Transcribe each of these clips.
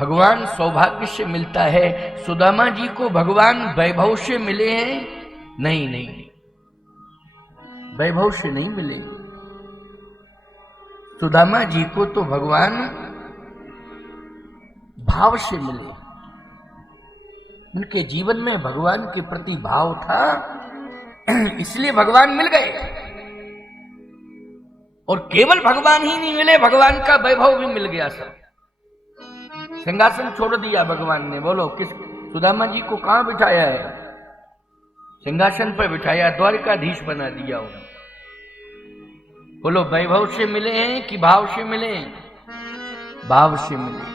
भगवान सौभाग्य से मिलता है। सुदामा जी को भगवान वैभव से मिले हैं? नहीं नहीं, वैभव से नहीं मिले। सुदामा जी को तो भगवान भाव से मिले। उनके जीवन में भगवान के प्रति भाव था, इसलिए भगवान मिल गए। और केवल भगवान ही नहीं मिले, भगवान का वैभव भी मिल गया। सब सिंहासन छोड़ दिया भगवान ने। बोलो किस सुदामा जी को कहां बिठाया है? सिंहासन पर बिठाया, द्वारकाधीश बना दिया उन्होंने। बोलो वैभव से मिले हैं कि भाव से मिले? भाव से मिले।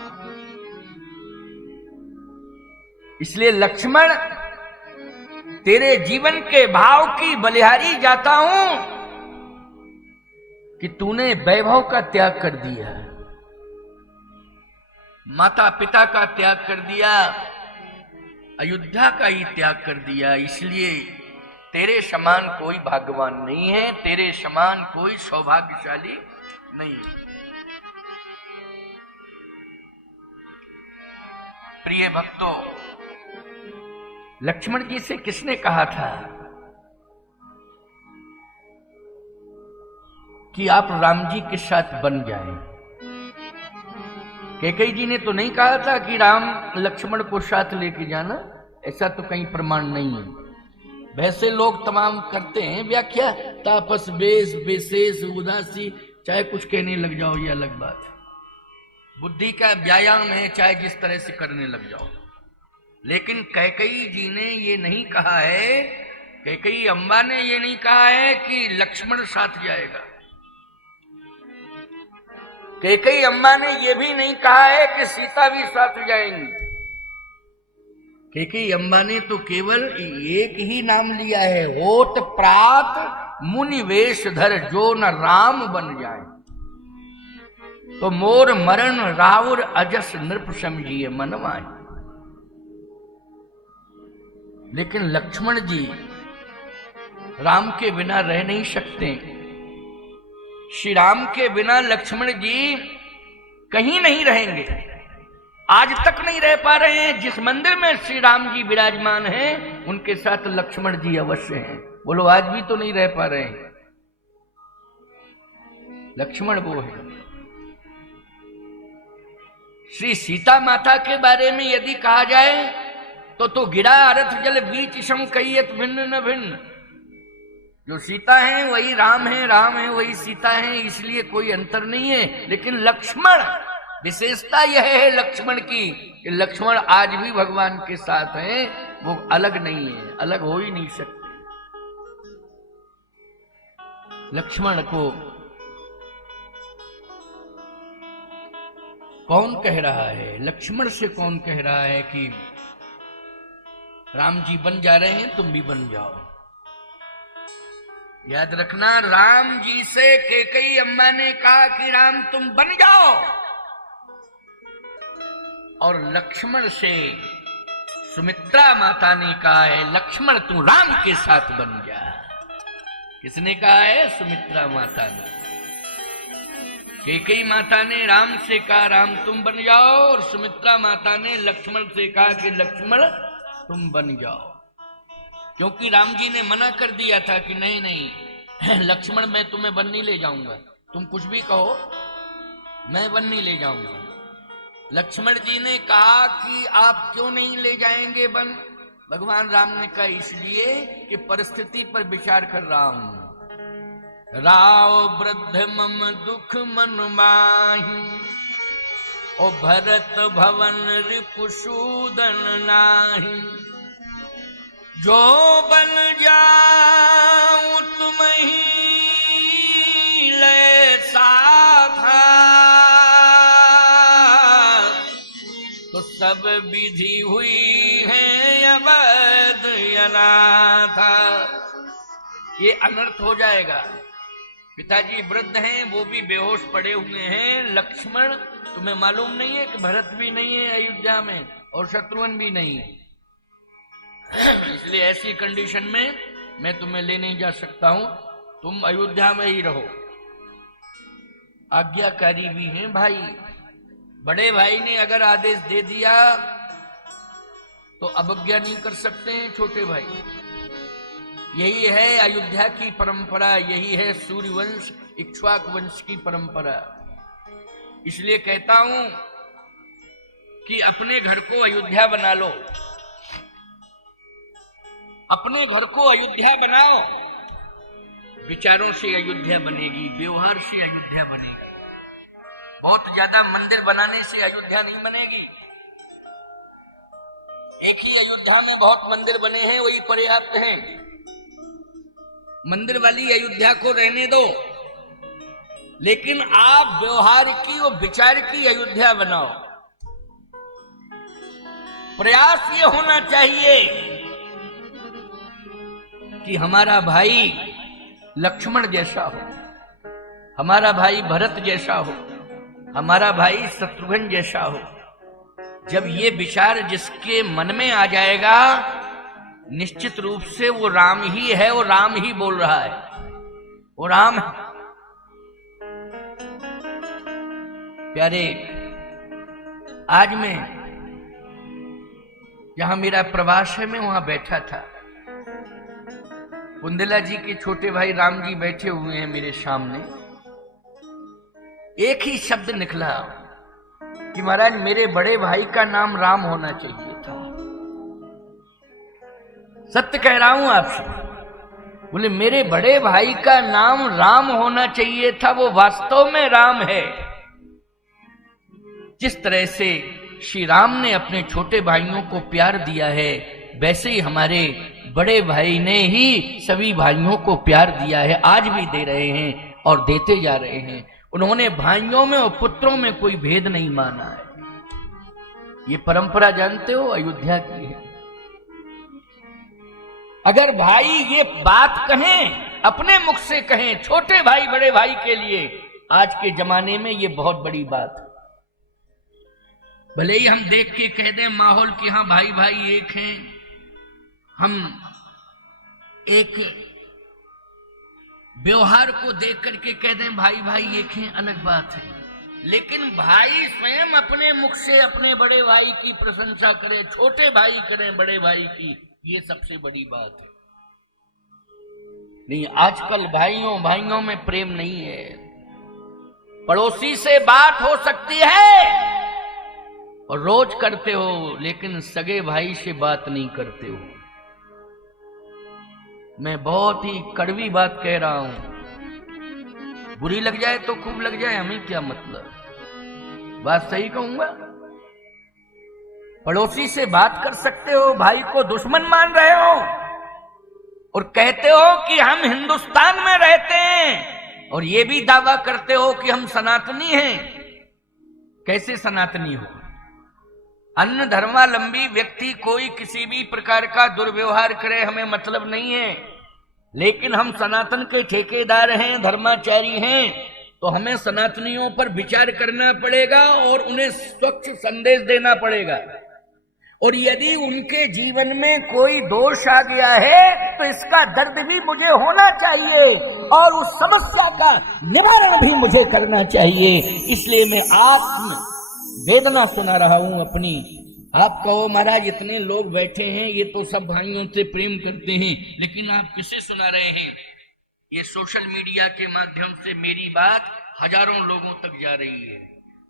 इसलिए लक्ष्मण, तेरे जीवन के भाव की बलिहारी जाता हूं कि तूने वैभव का त्याग कर दिया, माता पिता का त्याग कर दिया, अयोध्या का ही त्याग कर दिया। इसलिए तेरे समान कोई भाग्यवान नहीं है, तेरे समान कोई सौभाग्यशाली नहीं है। प्रिय भक्तों, लक्ष्मण जी से किसने कहा था कि आप राम जी के साथ बन जाएं? कैकेयी जी ने तो नहीं कहा था कि राम लक्ष्मण को साथ लेके जाना। ऐसा तो कहीं प्रमाण नहीं है। वैसे लोग तमाम करते हैं व्याख्या, तापस बेस विशेष उदासी, चाहे कुछ कहने लग जाओ, ये अलग बात है। बुद्धि का व्यायाम है, चाहे जिस तरह से करने लग जाओ। लेकिन कैकेयी जी ने ये नहीं कहा है, कैकेयी अम्बा ने ये नहीं कहा है कि लक्ष्मण साथ जाएगा। कैकेयी अम्बा ने ये भी नहीं कहा है कि सीता भी साथ जाएंगी। कैकेयी अम्बा ने तो केवल एक ही नाम लिया है, होत प्रात मुनि वेश धर जो न राम बन जाए, तो मोर मरण राउर अजस नृप समझिए मनवाए। लेकिन लक्ष्मण जी राम के बिना रह नहीं सकते। श्री राम के बिना लक्ष्मण जी कहीं नहीं रहेंगे, आज तक नहीं रह पा रहे हैं। जिस मंदिर में श्री राम जी विराजमान हैं, उनके साथ लक्ष्मण जी अवश्य हैं। बोलो आज भी तो नहीं रह पा रहे हैं। लक्ष्मण वो है। श्री सीता माता के बारे में यदि कहा जाए तो गिरा अर्थ जल बीच सम कहियत भिन्न न भिन्न। जो सीता है वही राम है, राम है वही सीता है, इसलिए कोई अंतर नहीं है। लेकिन लक्ष्मण, विशेषता यह है लक्ष्मण की कि लक्ष्मण आज भी भगवान के साथ हैं, वो अलग नहीं है, अलग हो ही नहीं सकते। लक्ष्मण को कौन कह रहा है? लक्ष्मण से कौन कह रहा है कि राम जी बन जा रहे हैं, तुम भी बन जाओ? याद रखना, राम जी से कैकेयी अम्मा ने कहा कि राम तुम बन जाओ, और लक्ष्मण से सुमित्रा माता ने कहा है लक्ष्मण तू राम के साथ बन जा। किसने कहा है? सुमित्रा माता ने। कैकेयी माता ने राम से कहा राम तुम बन जाओ, और सुमित्रा माता ने लक्ष्मण से कहा कि लक्ष्मण तुम बन जाओ। क्योंकि राम जी ने मना कर दिया था कि नहीं नहीं लक्ष्मण मैं तुम्हें वन नहीं ले जाऊंगा, तुम कुछ भी कहो मैं वन नहीं ले जाऊंगा। लक्ष्मण जी ने कहा कि आप क्यों नहीं ले जाएंगे वन? भगवान राम ने कहा इसलिए कि परिस्थिति पर विचार कर रहा हूं। राव वृद्ध मम दुख मन माही, ओ भरत भवन रिपुसूदन नाही, जो बन जाऊं तुम ही ले साथा, तो सब विधि हुई है अवध अनाथा। ये अनर्थ हो जाएगा। पिताजी वृद्ध हैं, वो भी बेहोश पड़े हुए हैं। लक्ष्मण, तुम्हें मालूम नहीं है कि भरत भी नहीं है अयोध्या में और शत्रुघ्न भी नहीं है, इसलिए ऐसी कंडीशन में मैं तुम्हें ले नहीं जा सकता हूं, तुम अयोध्या में ही रहो। आज्ञाकारी भी हैं भाई, बड़े भाई ने अगर आदेश दे दिया तो अवज्ञा नहीं कर सकते हैं छोटे भाई। यही है अयोध्या की परंपरा, यही है सूर्यवंश इक्ष्वाक वंश की परंपरा। इसलिए कहता हूं कि अपने घर को अयोध्या बना लो, अपने घर को अयोध्या बनाओ। विचारों से अयोध्या बनेगी, व्यवहार से अयोध्या बनेगी। बहुत ज्यादा मंदिर बनाने से अयोध्या नहीं बनेगी। एक ही अयोध्या में बहुत मंदिर बने हैं, वही पर्याप्त हैं। मंदिर वाली अयोध्या को रहने दो, लेकिन आप व्यवहार की और विचार की अयोध्या बनाओ। प्रयास ये होना चाहिए कि हमारा भाई लक्ष्मण जैसा हो, हमारा भाई भरत जैसा हो, हमारा भाई शत्रुघ्न जैसा हो। जब ये विचार जिसके मन में आ जाएगा, निश्चित रूप से वो राम ही है, वो राम ही बोल रहा है, वो राम है। प्यारे, आज मैं जहां मेरा प्रवास है, मैं वहां बैठा था। कुंदला जी के छोटे भाई राम जी बैठे हुए हैं मेरे सामने। एक ही शब्द निकला कि महाराज मेरे बड़े भाई का नाम राम होना चाहिए था। सत्य कह रहा हूं आपसे। बोले मेरे बड़े भाई का नाम राम होना चाहिए था। वो वास्तव में राम है। जिस तरह से श्री राम ने अपने छोटे भाइयों को प्यार दिया है, वैसे ही हमारे बड़े भाई ने ही सभी भाइयों को प्यार दिया है। आज भी दे रहे हैं और देते जा रहे हैं। उन्होंने भाइयों में और पुत्रों में कोई भेद नहीं माना है। ये परंपरा जानते हो, अयोध्या की है। अगर भाई ये बात कहें, अपने मुख से कहें, छोटे भाई बड़े भाई के लिए, आज के जमाने में ये बहुत बड़ी बात है। भले ही हम देख के कह दें माहौल कि हाँ भाई भाई एक हैं, हम एक व्यवहार को देख करके कह दें भाई भाई एक हैं, अलग बात है। लेकिन भाई स्वयं अपने मुख से अपने बड़े भाई की प्रशंसा करे, छोटे भाई करें बड़े भाई की, ये सबसे बड़ी बात है। नहीं, आजकल भाइयों भाइयों में प्रेम नहीं है। पड़ोसी से बात हो सकती है और रोज करते हो, लेकिन सगे भाई से बात नहीं करते हो। मैं बहुत ही कड़वी बात कह रहा हूं। बुरी लग जाए तो खूब लग जाए, हमें क्या मतलब। बात सही कहूंगा। पड़ोसी से बात कर सकते हो, भाई को दुश्मन मान रहे हो और कहते हो कि हम हिंदुस्तान में रहते हैं, और ये भी दावा करते हो कि हम सनातनी हैं। कैसे सनातनी हो? अन्य धर्मावलंबी व्यक्ति कोई किसी भी प्रकार का दुर्व्यवहार करे, हमें मतलब नहीं है। लेकिन हम सनातन के ठेकेदार हैं, धर्माचारी हैं, तो हमें सनातनियों पर विचार करना पड़ेगा और उन्हें स्वच्छ संदेश देना पड़ेगा। और यदि उनके जीवन में कोई दोष आ गया है तो इसका दर्द भी मुझे होना चाहिए और उस समस्या का निवारण भी मुझे करना चाहिए। इसलिए मैं आत्म वेदना सुना रहा हूं अपनी। आप कहो महाराज इतने लोग बैठे हैं, ये तो सब भाइयों से प्रेम करते हैं, लेकिन आप किसे सुना रहे हैं? ये सोशल मीडिया के माध्यम से मेरी बात हजारों लोगों तक जा रही है।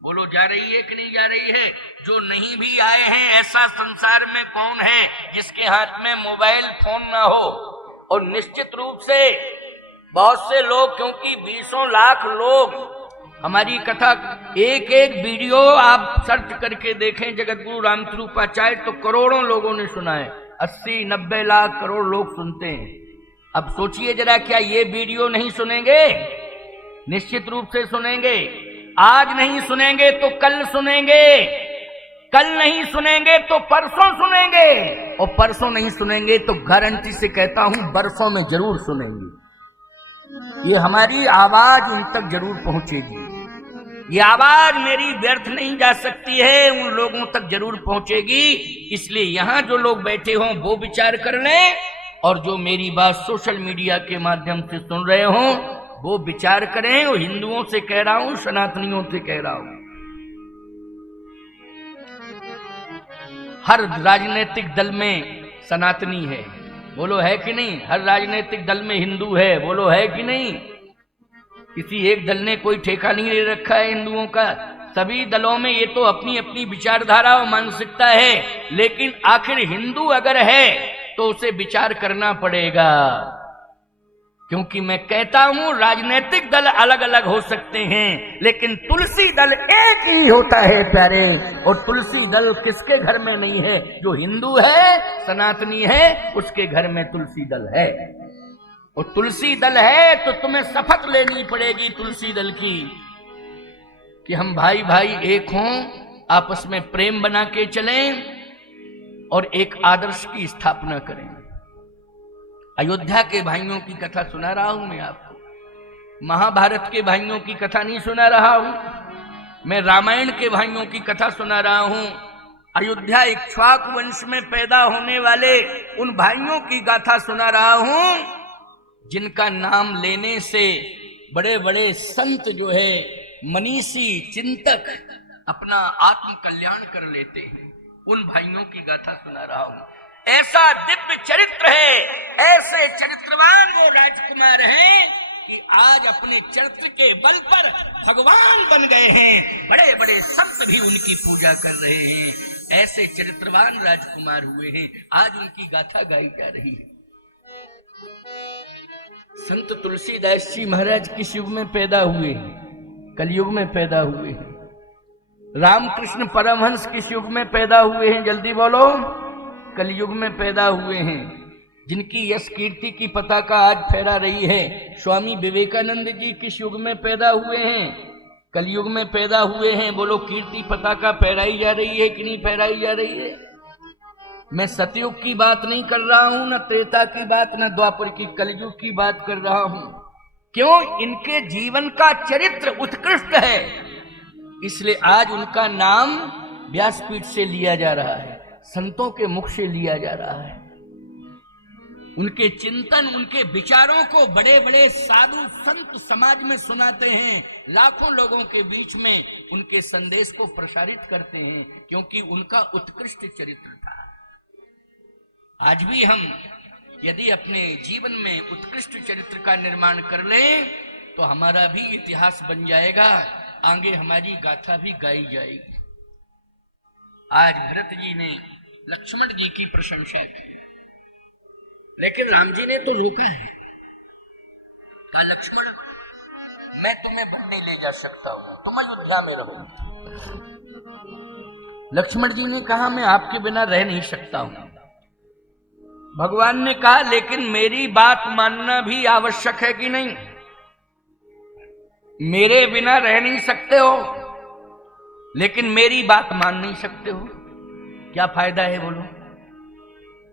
बोलो जा रही है कि नहीं जा रही है? जो नहीं भी आए हैं, ऐसा संसार में कौन है जिसके हाथ में मोबाइल फोन ना हो? और निश्चित रूप से बहुत से लोग, क्योंकि 20 लाख लोग हमारी कथा, एक एक वीडियो आप सर्च करके देखें जगतगुरु रामस्वरूपाचार्य, तो करोड़ों लोगों ने सुना है। 80-90 लाख करोड़ लोग सुनते हैं। अब सोचिए जरा, क्या ये वीडियो नहीं सुनेंगे? निश्चित रूप से सुनेंगे। आज नहीं सुनेंगे तो कल सुनेंगे, कल नहीं सुनेंगे तो परसों सुनेंगे, और परसों नहीं सुनेंगे तो गारंटी से कहता हूं बरसों में जरूर सुनेंगे। ये हमारी आवाज उन तक जरूर पहुंचेगी। ये आवाज मेरी व्यर्थ नहीं जा सकती है, उन लोगों तक जरूर पहुंचेगी। इसलिए यहां जो लोग बैठे हों वो विचार कर लें, और जो मेरी बात सोशल मीडिया के माध्यम से सुन रहे हों वो विचार करें। और हिंदुओं से कह रहा हूं, सनातनियों से कह रहा हूं, हर राजनीतिक दल में सनातनी है, बोलो है कि नहीं? हर राजनीतिक दल में हिंदू है, बोलो है कि नहीं? किसी एक दल ने कोई ठेका नहीं ले रखा है हिंदुओं का। सभी दलों में ये तो अपनी अपनी विचारधारा और मानसिकता है, लेकिन आखिर हिंदू अगर है तो उसे विचार करना पड़ेगा। क्योंकि मैं कहता हूं राजनीतिक दल अलग अलग हो सकते हैं, लेकिन तुलसी दल एक ही होता है प्यारे। और तुलसी दल किसके घर में नहीं है? जो हिंदू है, सनातनी है, उसके घर में तुलसी दल है। और तुलसी दल है तो तुम्हें शपथ लेनी पड़ेगी तुलसी दल की कि हम भाई भाई एक हों, आपस में प्रेम बना के चलें और एक आदर्श की स्थापना करें। अयोध्या के भाइयों की कथा सुना रहा हूं मैं आपको, महाभारत के भाइयों की कथा नहीं सुना रहा हूं, मैं रामायण के भाइयों की कथा सुना रहा हूं। अयोध्या इक्ष्वाकु वंश में पैदा होने वाले उन भाइयों की गाथा सुना रहा हूं जिनका नाम लेने से बड़े बड़े संत जो है, मनीषी चिंतक अपना आत्म कल्याण कर लेते हैं। उन भाइयों की गाथा सुना रहा हूं। ऐसा दिव्य चरित्र है, ऐसे चरित्रवान वो राजकुमार हैं कि आज अपने चरित्र के बल पर भगवान बन गए हैं। बड़े बड़े संत भी उनकी पूजा कर रहे हैं। ऐसे चरित्रवान राजकुमार हुए हैं, आज उनकी गाथा गाई जा रही है। संत तुलसीदास जी महाराज किस युग में पैदा हुए हैं? कलयुग में पैदा हुए हैं। रामकृष्ण परमहंस किस युग में पैदा हुए हैं? जल्दी बोलो। कलयुग में पैदा हुए हैं। जिनकी यश कीर्ति की पताका आज फहरा रही है, स्वामी विवेकानंद जी किस युग में पैदा हुए हैं? कलयुग में पैदा हुए हैं। बोलो, कीर्ति पताका फहराई जा रही है कि नहीं फहराई जा रही है? मैं सतयुग की बात नहीं कर रहा हूं, न त्रेता की बात, न द्वापर की, कलयुग की बात कर रहा हूं। क्यों? इनके जीवन का चरित्र उत्कृष्ट है, इसलिए आज उनका नाम व्यासपीठ से लिया जा रहा है, संतों के मुख से लिया जा रहा है। उनके चिंतन, उनके विचारों को बड़े बड़े साधु संत समाज में सुनाते हैं, लाखों लोगों के बीच में उनके संदेश को प्रसारित करते हैं, क्योंकि उनका उत्कृष्ट चरित्र था। आज भी हम यदि अपने जीवन में उत्कृष्ट चरित्र का निर्माण कर लें तो हमारा भी इतिहास बन जाएगा, आगे हमारी गाथा भी गाई जाएगी। आज भरत जी ने लक्ष्मण जी की प्रशंसा की, लेकिन राम जी ने तो रोका है, कहा लक्ष्मण मैं तुम्हें नहीं ले जा सकता हूं, तुम अयोध्या में रहो। लक्ष्मण जी ने कहा मैं आपके बिना रह नहीं सकता हूं। भगवान ने कहा लेकिन मेरी बात मानना भी आवश्यक है कि नहीं? मेरे बिना रह नहीं सकते हो, लेकिन मेरी बात मान नहीं सकते हो, क्या फायदा है बोलो?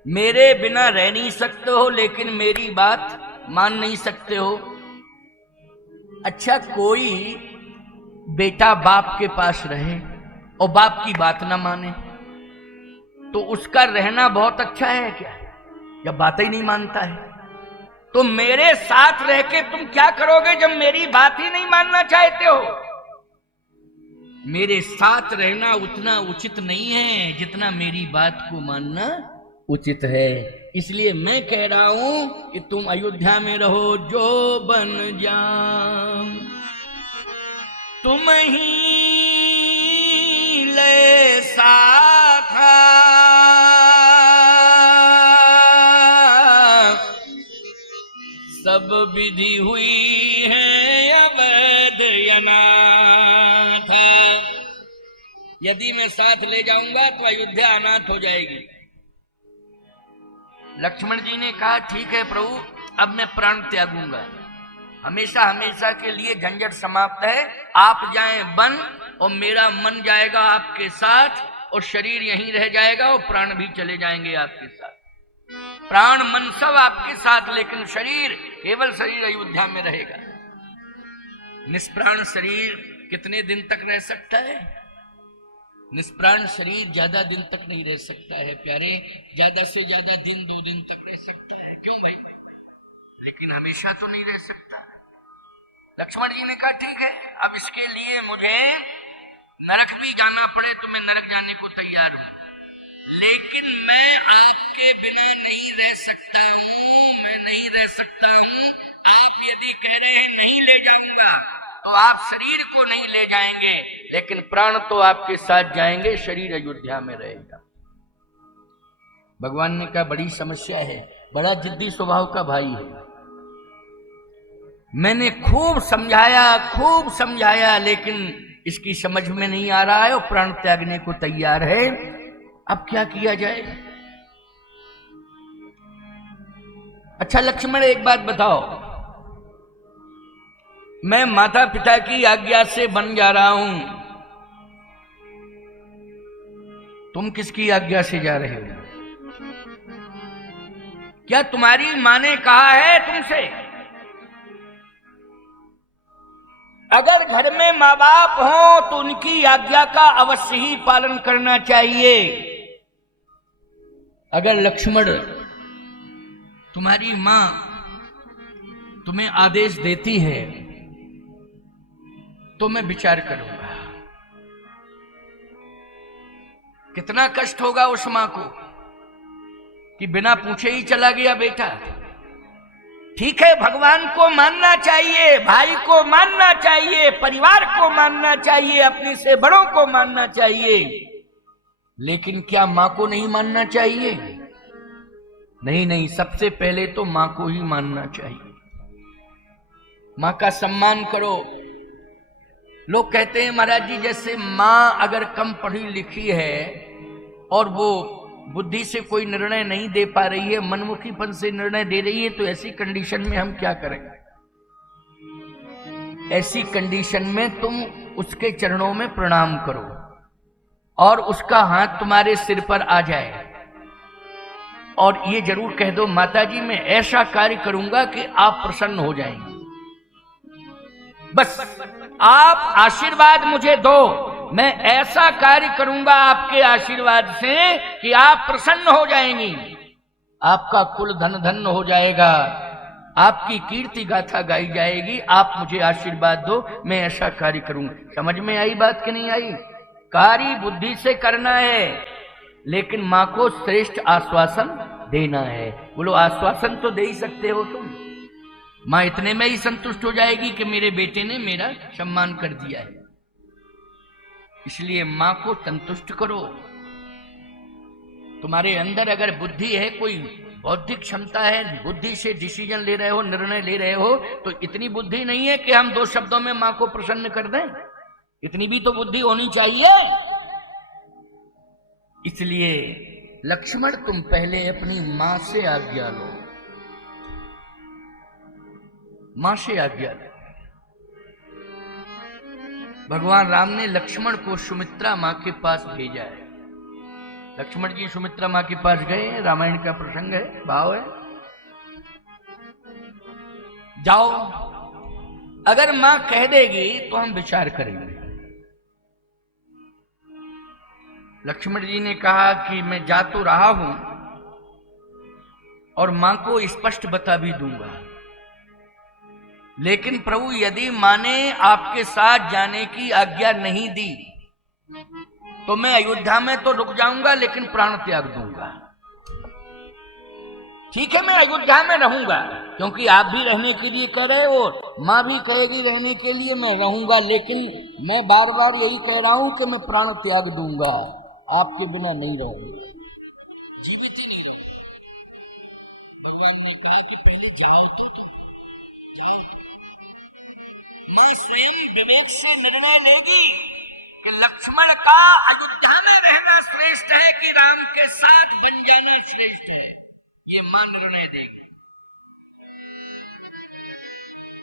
मेरे बिना रह नहीं सकते हो, लेकिन मेरी बात मान नहीं सकते हो। अच्छा, कोई बेटा बाप के पास रहे और बाप की बात ना माने तो उसका रहना बहुत अच्छा है क्या? या बात ही नहीं मानता है? तो मेरे साथ रह के तुम क्या करोगे जब मेरी बात ही नहीं मानना चाहते हो? मेरे साथ रहना उतना उचित नहीं है जितना मेरी बात को मानना उचित है। इसलिए मैं कह रहा हूं कि तुम अयोध्या में रहो, जो बन जाम तुम ही ले साथा, सब विधि हुई है अवध अनाथ। यदि मैं साथ ले जाऊंगा तो अयोध्या अनाथ हो जाएगी। लक्ष्मण जी ने कहा ठीक है प्रभु, अब मैं प्राण त्यागूंगा, हमेशा हमेशा के लिए झंझट समाप्त है। आप जाएं वन और मेरा मन जाएगा आपके साथ और शरीर यहीं रह जाएगा और प्राण भी चले जाएंगे आपके साथ। प्राण मन सब आपके साथ, लेकिन शरीर, केवल शरीर अयोध्या में रहेगा। निष्प्राण शरीर कितने दिन तक रह सकता है? निष्प्राण शरीर ज्यादा दिन तक नहीं रह सकता है प्यारे, ज्यादा से ज्यादा दिन, 2 दिन तक रह सकता है। क्यों भाई? लेकिन हमेशा तो नहीं रह सकता। लक्ष्मण जी ने कहा ठीक है, अब इसके लिए मुझे नरक भी जाना पड़े तो मैं नरक जाने को तैयार हूं, लेकिन मैं आपके बिना नहीं रह सकता हूँ, मैं नहीं रह सकता हूँ। आप यदि कह रहे हैं नहीं ले जाऊंगा, तो आप शरीर को नहीं ले जाएंगे, लेकिन प्राण तो आपके साथ जाएंगे, शरीर अयोध्या में रहेगा। भगवान ने कहा बड़ी समस्या है, बड़ा जिद्दी स्वभाव का भाई है। मैंने खूब समझाया, लेकिन इसकी समझ में नहीं आ रहा है और प्राण त्यागने को तैयार है। अब क्या किया जाए? अच्छा लक्ष्मण, एक बात बताओ, मैं माता पिता की आज्ञा से बन जा रहा हूं, तुम किसकी आज्ञा से जा रहे हो? क्या तुम्हारी मां ने कहा है तुमसे? अगर घर में मां बाप हो तो उनकी आज्ञा का अवश्य ही पालन करना चाहिए। अगर लक्ष्मण तुम्हारी मां तुम्हें आदेश देती है तो मैं विचार करूंगा। कितना कष्ट होगा उस मां को कि बिना पूछे ही चला गया बेटा। ठीक है, भगवान को मानना चाहिए, भाई को मानना चाहिए, परिवार को मानना चाहिए, अपने से बड़ों को मानना चाहिए, लेकिन क्या मां को नहीं मानना चाहिए? नहीं, सबसे पहले तो मां को ही मानना चाहिए। मां का सम्मान करो। लोग कहते हैं महाराज जी, जैसे मां अगर कम पढ़ी लिखी है और वो बुद्धि से कोई निर्णय नहीं दे पा रही है, मनमुखीपन से निर्णय दे रही है, तो ऐसी कंडीशन में हम क्या करें? ऐसी कंडीशन में तुम उसके चरणों में प्रणाम करो और उसका हाथ तुम्हारे सिर पर आ जाए और ये जरूर कह दो, माताजी मैं ऐसा कार्य करूंगा कि आप प्रसन्न हो जाएंगे। बस आप आशीर्वाद मुझे दो, मैं ऐसा कार्य करूंगा आपके आशीर्वाद से कि आप प्रसन्न हो जाएंगी, आपका कुल धन धन हो जाएगा, आपकी कीर्ति गाथा गाई जाएगी। आप मुझे आशीर्वाद दो, मैं ऐसा कार्य करूंगा। समझ में आई बात कि नहीं आई? कार्य बुद्धि से करना है, लेकिन मां को श्रेष्ठ आश्वासन देना है। बोलो, आश्वासन तो दे ही सकते हो तुम। मां इतने में ही संतुष्ट हो जाएगी कि मेरे बेटे ने मेरा सम्मान कर दिया है। इसलिए मां को संतुष्ट करो। तुम्हारे अंदर अगर बुद्धि है, कोई बौद्धिक क्षमता है, बुद्धि से डिसीजन ले रहे हो, निर्णय ले रहे हो, तो इतनी बुद्धि नहीं है कि हम 2 शब्दों में मां को प्रसन्न कर दें। इतनी भी तो बुद्धि होनी चाहिए। इसलिए लक्ष्मण, तुम पहले अपनी मां से आज्ञा लो, मां से आज्ञा लो। भगवान राम ने लक्ष्मण को सुमित्रा मां के पास भेजा है। लक्ष्मण जी सुमित्रा मां के पास गए, रामायण का प्रसंग है, भाव है। जाओ, अगर मां कह देगी तो हम विचार करेंगे। लक्ष्मण जी ने कहा कि मैं जा तो रहा हूं और मां को स्पष्ट बता भी दूंगा, लेकिन प्रभु यदि मां ने आपके साथ जाने की आज्ञा नहीं दी तो मैं अयोध्या में तो रुक जाऊंगा, लेकिन प्राण त्याग दूंगा। ठीक है, मैं अयोध्या में रहूंगा, क्योंकि आप भी रहने के लिए कह रहे हो, मां भी कहेगी रहने के लिए, मैं रहूंगा, लेकिन मैं बार बार यही कह रहा हूं कि मैं प्राण त्याग दूंगा, आपके बिना नहीं रहूंगा। भगवान ने कहा कि पहले जाओ तो जाओ। मैं स्वयं विवेक से निर्णय लेगी कि लक्ष्मण का अयोध्या में रहना श्रेष्ठ है कि राम के साथ बन जाना श्रेष्ठ है, ये मां निर्णय देगी।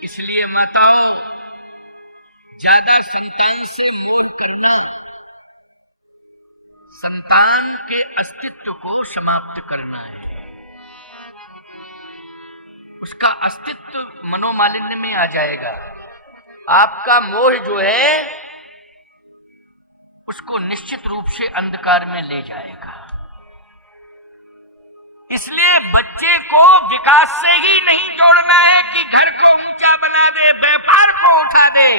इसलिए माताओं, ज्यादा संतान से मोह करना, संतान के अस्तित्व को समाप्त करना है। उसका अस्तित्व मनोमालिन्य में आ जाएगा। आपका मोह जो है उसको निश्चित रूप से अंधकार में ले जाएगा। इसलिए बच्चे को विकास से ही नहीं जोड़ना है कि घर को ऊंचा बना दे, व्यापार को उठा दे।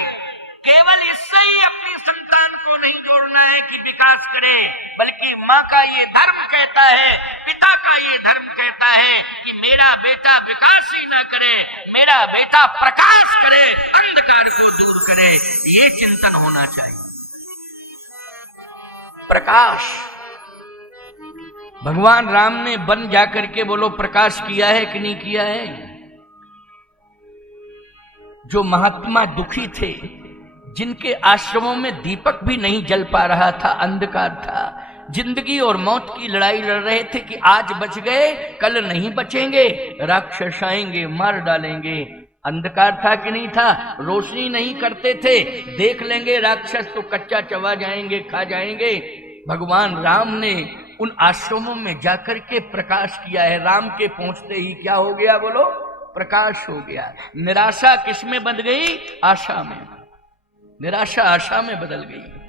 केवल इससे ही अपनी संतान को नहीं जोड़ना है कि विकास करे, बल्कि माँ का ये धर्म कहता है, पिता का ये धर्म कहता है कि मेरा बेटा विकास ही ना करे, मेरा बेटा प्रकाश करे, अंधकार को दूर करे। ये चिंतन होना चाहिए। प्रकाश भगवान राम ने वन जाकर के बोलो प्रकाश किया है कि नहीं किया है? जो महात्मा दुखी थे, जिनके आश्रमों में दीपक भी नहीं जल पा रहा था, अंधकार था, जिंदगी और मौत की लड़ाई लड़ रहे थे कि आज बच गए कल नहीं बचेंगे, राक्षस आएंगे मार डालेंगे। अंधकार था कि नहीं था? रोशनी नहीं करते थे, देख लेंगे राक्षस तो कच्चा चबा जाएंगे, खा जाएंगे। भगवान राम ने उन आश्रमों में जाकर के प्रकाश किया है। राम के पहुंचते ही क्या हो गया बोलो? प्रकाश हो गया। निराशा किस में बदल गई? आशा में। निराशा आशा में बदल गई।